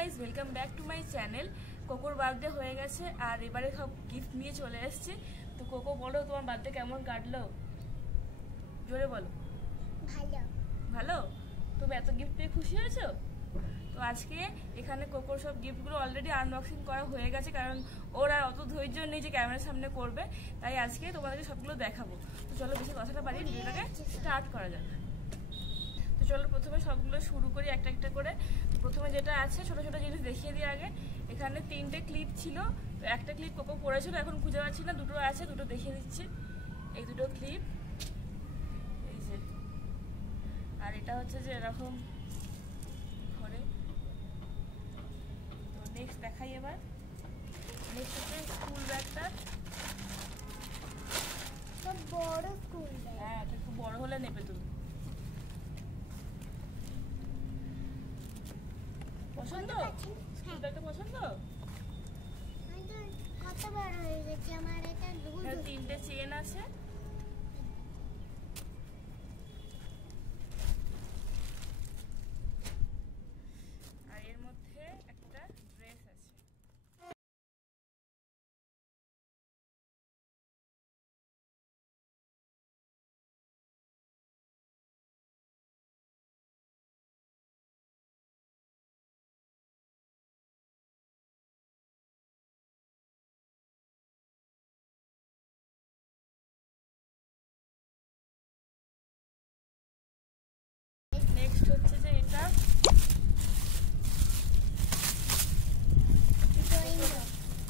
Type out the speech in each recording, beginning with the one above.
Guys, welcome back to my channel. কোকোর birthday হয়ে গেছে আর এবারে সব গিফট নিয়ে চলে এসেছি। তো কোকো, বলো তোমার বার্থডে কেমন কাটলো? জোরে বলো। ভালো। ভালো? তুমি এত গিফট পেয়ে খুশি হয়েছো? তো আজকে এখানে কোকোর সব গিফটগুলো অলরেডি আনবক্সিং করা হয়ে গেছে, কারণ ওর আর অত ধৈর্য নেই যে ক্যামেরার সামনে করবে, তাই আজকে তোমাদেরকে সবগুলো দেখাবো। তো চলো বেশি কথাটা বাড়িয়ে ভিডিওটাকে স্টার্ট করা যাক। তো চলো প্রথমে সবগুলো শুরু করি একটা একটা করে। প্রথমে যেটা আছে ছোটো ছোটো জিনিস দেখিয়ে দিই আগে। এখানে 3টে ক্লিপ ছিল, তো একটা ক্লিপ কোকো পড়েছিল, এখন খুঁজে পাচ্ছি না, দুটো আছে, দুটো দেখিয়ে দিচ্ছি। এই দুটো ক্লিপ, এই যে। আর এটা হচ্ছে যে এরকম ঘরে। তো নেক্সট দেখাই এবার। নেক্সট হচ্ছে স্কুল ব্যাগটা। বড় স্কুল ব্যাগ। হ্যাঁ, এটা একটু বড় হলে নেবে তুমি। পছন্দ? স্কুল ব্যাগটা পছন্দ? কত বড় হয়ে গেছে আমার এটা। 3টে চেন আছে। আর এর মধ্যে একটা ড্রেস আছে। নেক্সট হচ্ছে যে এটা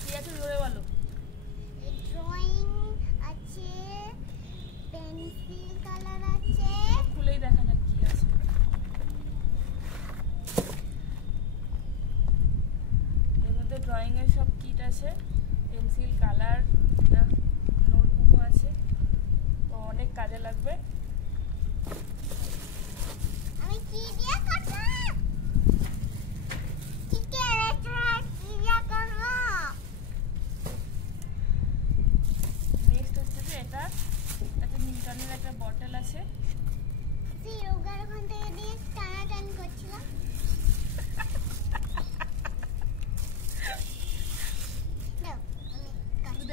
কি আছে জোরে বলো। ড্রয়িং আছে, পেন্সিল কালার আছে। খুলেই দেখা যাক কি আছে। এর মধ্যে ড্রয়িং এর সব কিট আছে, পেন্সিল, কালার, নোটবুকও আছে। তো অনেক কাজে লাগবে। আমি কি দিয়ে করব? কি দিয়ে করব? নেক্সট হচ্ছে যে এটা একটা মিল্টনের একটা বটল আছে। রোগার ওখান থেকে দিয়ে টানাটানি করছিলাম।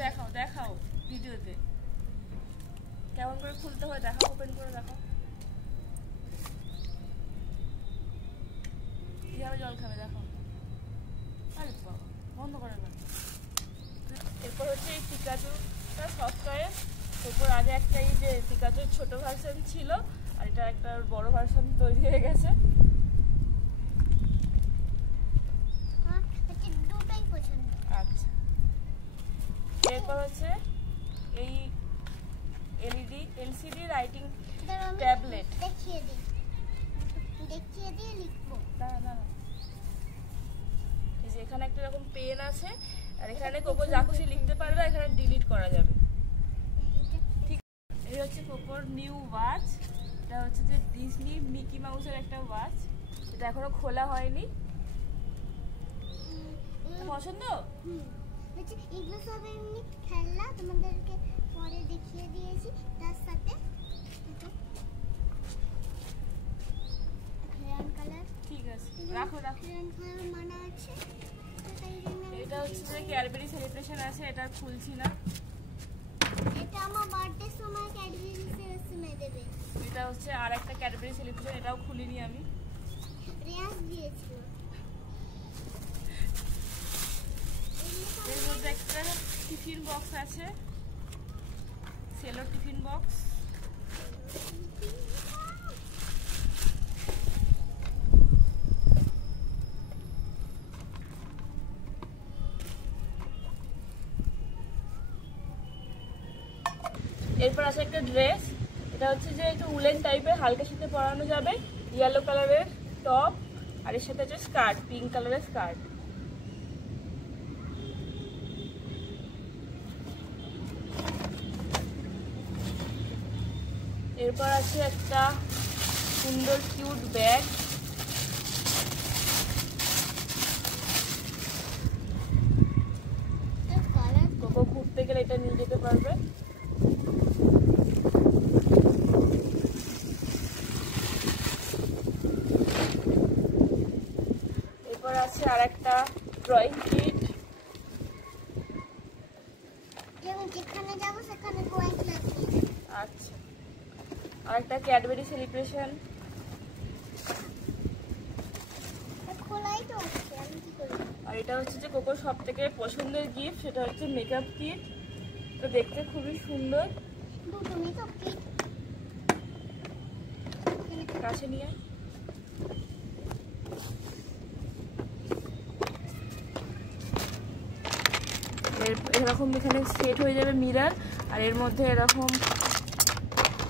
দেখাও দেখাও ভিডিওতে কেমন করে খুলতে হয়, দেখাও, ওপেন করে দেখাও। কিভাবে জল খাবে দেখাও। আরে বাবা, বন্ধ করে না। এরপর হচ্ছে এই পিকাচুটা সফটওয়্যার। এরপর আগে একটা এই যে পিকাচুর ছোট ভার্সন ছিল, আর এটা একটা বড় ভার্সন তৈরি হয়ে গেছে। দুটোই পছন্দ। আচ্ছা, এরপর হচ্ছে এই এলসিডি রাইটিং ট্যাবলেট। দেখিয়ে দিয়ে লিখবো। দাঁড়া দাঁড়া, এই যে এখানে একটা এরকম পেন আছে, আর এখানে কোকো যা খুশি লিখতে পারবে, এখানে ডিলিট করা যাবে। ঠিক, এই হচ্ছে কোকোর নিউ ওয়াচ। এটা হচ্ছে যে ডিজনি মিকি মাউসের একটা ওয়াচ, এটা এখনো খোলা হয়নি। পছন্দ? এগুলো সব এমনি খেলনা, তোমাদেরকে পরে দেখিয়ে দিয়েছি। তার সাথে কালার। ঠিক আছে, রাখো রাখো। কালার মানা আছে। এটা হচ্ছে যে ক্যাডবেরি সেলিব্রেশন আছে, এটা খুলছি না। এটা আমার বার্থডে সময় ক্যাডবেরি সেলিব্রেশনে দেবে। এটা হচ্ছে আর একটা ক্যাডবেরি সেলিব্রেশন, এটাও খুলিনি আমি। রিয়াজ দিয়েছিল। এর মধ্যে একটা টিফিন বক্স আছে, সেলো টিফিন বক্স। এরপর আছে একটা ড্রেস। এটা হচ্ছে যে একটু উলেন টাইপের, হালকা শীতে পরানো যাবে। ইয়েলো কালারের টপ, আর এর সাথে হচ্ছে স্কার্ট, পিঙ্ক কালারের স্কার্ট। এরপর আছে একটা সুন্দর কিউট ব্যাগ। কোকো ঘুরতে গেলে এটা নিয়ে যেতে পারবে। আছে আর একটা ড্রয়িং কিট। যেখানে যাবো সেখানে ড্রয়িং লাগবে। আচ্ছা, আর একটা ক্যাডবেরি সেলিব্রেশন। খোলাই তো হচ্ছে, আমি কি করব? আর এটা হচ্ছে যে কোকোর সব থেকে পছন্দের গিফট, সেটা হচ্ছে মেকআপ কিট। তো দেখতে খুবই সুন্দর। দুটো মেকআপ কিট কাছে নিয়ে এরকম এখানে সেট হয়ে যাবে মিরর, আর এর মধ্যে এরকম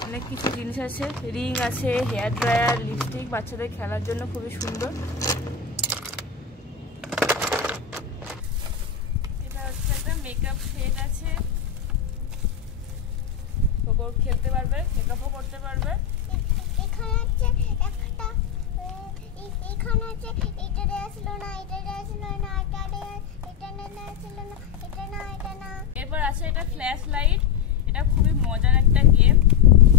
অনেক কিছু জিনিস আছে, রিং আছে, হেয়ার ড্রায়ার, লিপস্টিক, বাচ্চাদের খেলার জন্য খুবই সুন্দর। এটা হচ্ছে একটা মেকআপ সেট আছে, খেলতে পারবে, মেকআপও করতে পারবে। এখানে হচ্ছে একটা, এখানে হচ্ছে এটা দেয়া ছিল না, এটা দেয়া ছিল না, এটা দেয়া ছিল না, এটা না, এটা না। এরপর আছে এটা ফ্ল্যাশ লাইট। এটা খুবই মজার একটা গেম,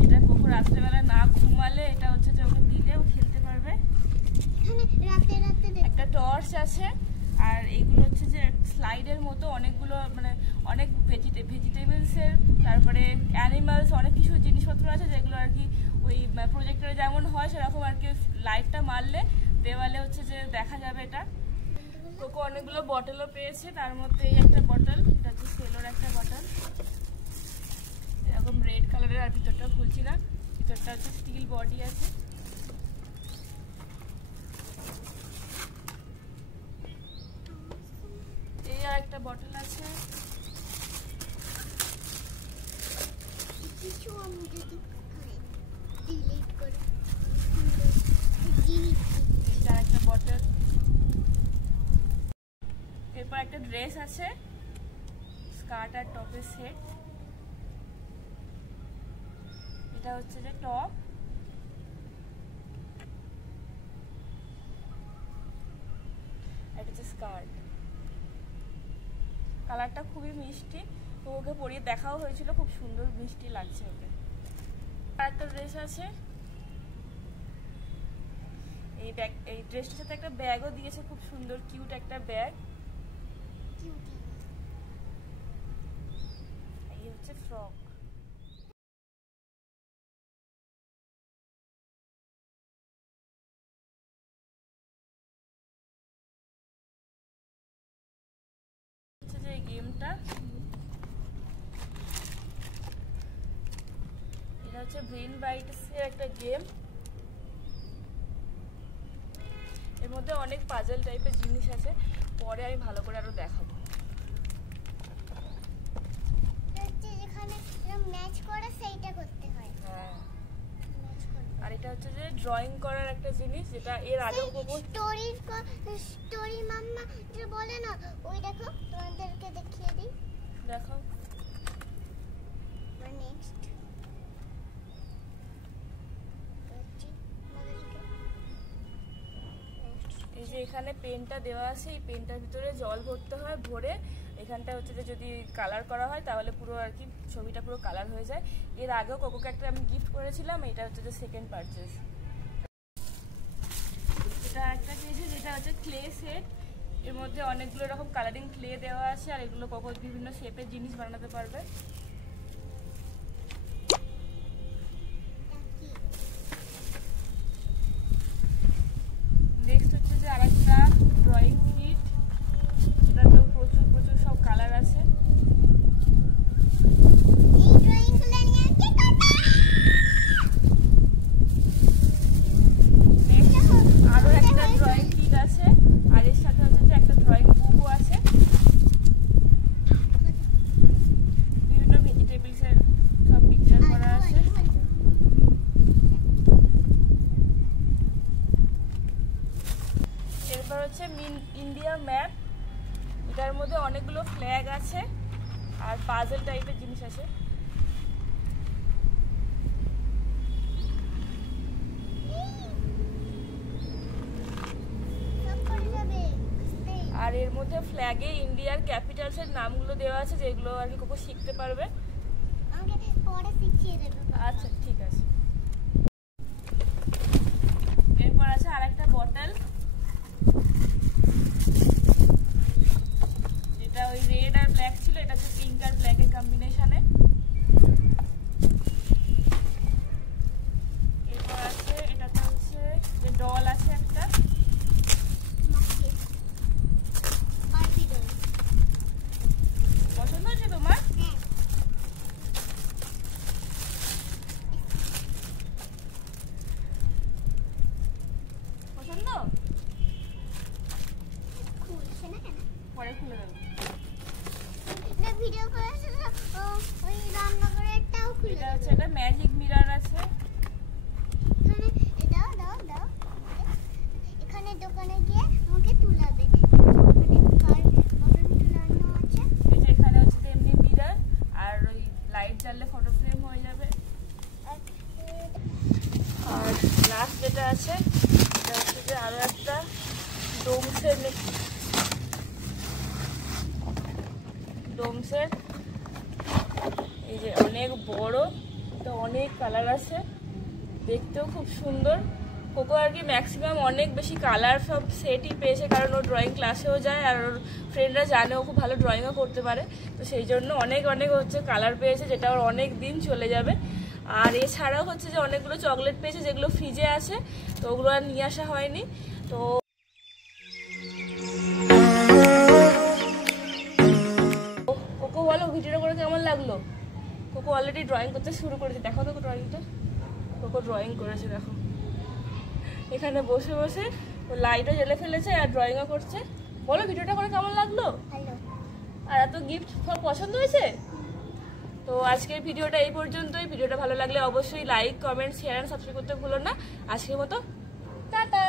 এটা কোকো রাত্রেবেলা না ঘুমালে এটা হচ্ছে যে ওকে দিলেও খেলতে পারবে। এখানে রাতে রাতে একটা টর্চ আছে, আর এইগুলো হচ্ছে যে স্লাইডের মতো অনেকগুলো, মানে অনেক ভেজিটেবলসের, তারপরে অ্যানিমালস, অনেক কিছু জিনিসপত্র আছে যেগুলো আর কি ওই প্রজেক্টরে যেমন হয় সেরকম আর কি লাইটটা মারলে দেওয়ালে হচ্ছে যে দেখা যাবে। এটা কোকো অনেকগুলো বটলও পেয়েছে, তার মধ্যে এই একটা বটল, এটা হচ্ছে সেলোর একটা বটল, এরকম রেড কালারের। আর ভিতরটা খুলছি না, ভিতরটা হচ্ছে স্টিল বডি আছে। এই আর একটা বটল আছে। কিছু আমি যদি ডিলিট করে এটা একটা বটল। এরপর একটা ড্রেস আছে, স্কার্ট আর টপের সেট। এটা হচ্ছে যে টপ, এটা হচ্ছে স্কার্ট। কালারটা খুবই মিষ্টি, তো ওকে পরিয়ে দেখাও হয়েছিল, খুব সুন্দর মিষ্টি লাগছে ওকে। আর একটা ড্রেস আছে, এই ব্যাগ, এই ড্রেসটার সাথে একটা ব্যাগও দিয়েছে, খুব সুন্দর কিউট একটা ব্যাগ। এই হচ্ছে ফ্রক। হচ্ছে যে এই গেমটা, এটা হচ্ছে ব্রেন বাইটসের একটা গেম। এর মধ্যে অনেক পাজল টাইপের জিনিস আছে, পরে আমি ভালো করে আরো দেখাবো। যেখানে ম্যাচ করে সেইটা করতে হয়। হ্যাঁ, আর এটা হচ্ছে যে ড্রয়িং করার একটা জিনিস, যেটা এর আগে স্টোরি মাম্মা যে বলে না, ওই দেখো তোমাদেরকে দেখিয়ে দিই, দেখো। নেক্সট এই যে এখানে পেনটা দেওয়া আছে, এই পেনটার ভিতরে জল ভরতে হয়, ভরে এখানটা হচ্ছে যে যদি কালার করা হয় তাহলে পুরো আর কি ছবিটা পুরো কালার হয়ে যায়। এর আগেও কোকোকে একটা আমি গিফট করেছিলাম, এটা হচ্ছে যে সেকেন্ড পারচেজ। এটা একটা পেয়েছি যেটা হচ্ছে ক্লে সেট, এর মধ্যে অনেকগুলো রকম কালারিং ক্লে দেওয়া আছে, আর এগুলো কোকো বিভিন্ন শেপের জিনিস বানাতে পারবে। নেক্সট হচ্ছে যে আরেকটা ড্রয়িং কিট, এটাতেও প্রচুর প্রচুর সব কালার আছে। এই ড্রয়িংগুলো নিয়ে কি করব? আরো একটা ড্রয়িং কিট আছে, আর এর সাথে হচ্ছে যে একটা ড্রয়িং বুকও আছে, বিভিন্ন ভেজিটেবলসের সব পিকচার করা আছে। এরপর হচ্ছে ইন্ডিয়া ম্যাপ, এটার মধ্যে অনেকগুলো ফ্ল্যাগ আছে আর পাজল টাইপের জিনিস আছে। আর এর মধ্যে ফ্ল্যাগে ইন্ডিয়ার ক্যাপিটালসের নামগুলো দেওয়া আছে, যেগুলো আর কি কোকো শিখতে পারবে। আমাকে পরে শিখিয়ে দেবে। আচ্ছা ঠিক আছে। এরপর আছে আরেকটা বটল, পরে খুলে দেবো। না ভিডিও করেছে ওই রান্নাঘরেরটাও খুলে এটা হচ্ছে একটা ম্যাজিক মিরর আছে। এখানে দাও দাও দাও এখানে দোকানে গিয়ে আমাকে তুলাবে ওখানে কার বটন তুলানো আছে। এই যে এখানে হচ্ছে এমনি মিরর আর ওই লাইট জ্বাললে ফটো ফ্রেম হয়ে যাবে। আর লাস্ট যেটা আছে এটা হচ্ছে যে আরো একটা ডোমসের এই যে অনেক বড়, তো অনেক কালার আছে, দেখতেও খুব সুন্দর। কোকো আর কি ম্যাক্সিমাম অনেক বেশি কালার সব সেটই পেয়েছে, কারণ ও ড্রয়িং ক্লাসেও যায় আর ওর ফ্রেন্ডরা জানে ও খুব ভালো ড্রয়িংও করতে পারে, তো সেই জন্য অনেক অনেক হচ্ছে কালার পেয়েছে, যেটা ওর অনেক দিন চলে যাবে। আর এছাড়াও হচ্ছে যে অনেকগুলো চকলেট পেয়েছে যেগুলো ফ্রিজে আছে, তো ওগুলো আর নিয়ে আসা হয়নি। তো কোকো বলো ভিডিওটা করে কেমন লাগলো? কোকো অলরেডি ড্রয়িং করতে শুরু করেছে, দেখো তো ড্রয়িংটা। কোকো ড্রয়িং করেছে দেখো, এখানে বসে বসে ও লাইটও জ্বেলে ফেলেছে আর ড্রয়িংও করছে। বলো ভিডিওটা করে কেমন লাগলো? হ্যালো। আর এত গিফট পছন্দ হয়েছে? তো আজকের ভিডিওটা এই পর্যন্তই। ভিডিওটা ভালো লাগলে অবশ্যই লাইক, কমেন্ট, শেয়ার আর সাবস্ক্রাইব করতে ভুলো না। আজকের মতো টাটা।